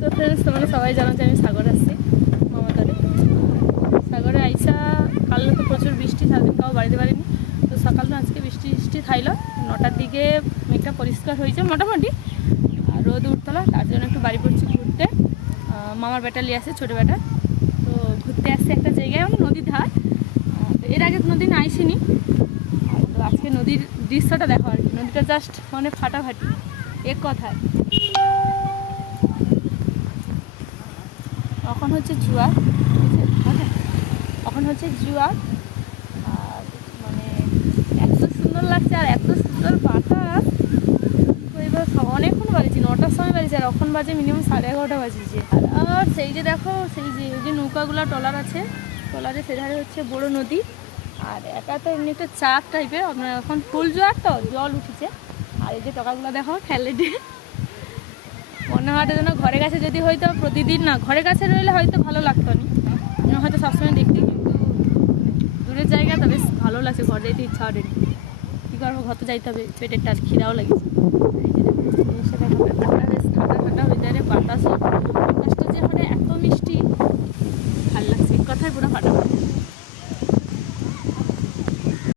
তো ফ্রেন্ডস তোমরা সবাই জানো যে আমি সাগরে আসছি মামাদারে। সাগরে আইসা কাল তো প্রচুর বৃষ্টি, সারাদিন কাউ বাড়িতে পারিনি। তো সকাল তো আজকে বৃষ্টি খাইলো, 9টার দিকে মেঘটা পরিষ্কার হয়েছে মোটামুটি, আর রোদ উঠতলা, তার জন্য একটু বাড়ি পড়ছি ঘুরতে। মামার বেটা লিয়ে আসে, ছোটো বেটা। তো ঘুরতে আসছে একটা জায়গায়, মানে নদীর ধার। তো এর আগে কোনোদিন আইসিনি, তো আজকে নদীর দৃশ্যটা দেখো আর কি। নদীটা জাস্ট মানে ফাটাফাটি এক কথায়। এখন হচ্ছে জোয়ার, এখন হচ্ছে জোয়ার। আর মানে এত সুন্দর লাগছে আর এত সুন্দর বাতাস। তো এবার অনেকক্ষণ বাজেছি, 9টার সময় বাজেছে, আর এখন বাজে মিনিমাম 11:30 বাজেছে। আর সেই যে দেখো, সেই যে নৌকাগুলো ট্রলার আছে, ট্রলারে সেধারে হচ্ছে বড় নদী। আর একা তো এমনিতে চাপ টাইপের, আপনার এখন ফুল জোয়ার তো জল উঠেছে। আর এই যে টকাগুলো দেখো ফেলে দিয়ে, মনে হয় যেন ঘরের কাছে যদি হয়তো প্রতিদিন, না ঘরের কাছে রইলে হয়তো ভালো লাগতো না, হয়তো সবসময় দেখতে, কিন্তু দূরের জায়গা তো বেশ ভালো লাগছে। ঘর যেতে ইচ্ছা হয়নি, কী করবো, ঘর তো যাইতে হবে, পেটের টাচ খিদাও লাগছে। এসে দেখা বেশ ঠান্ডা ঠান্ডা ওয়েদারে বাতাসও, বাতাসটা যে মানে এত মিষ্টি।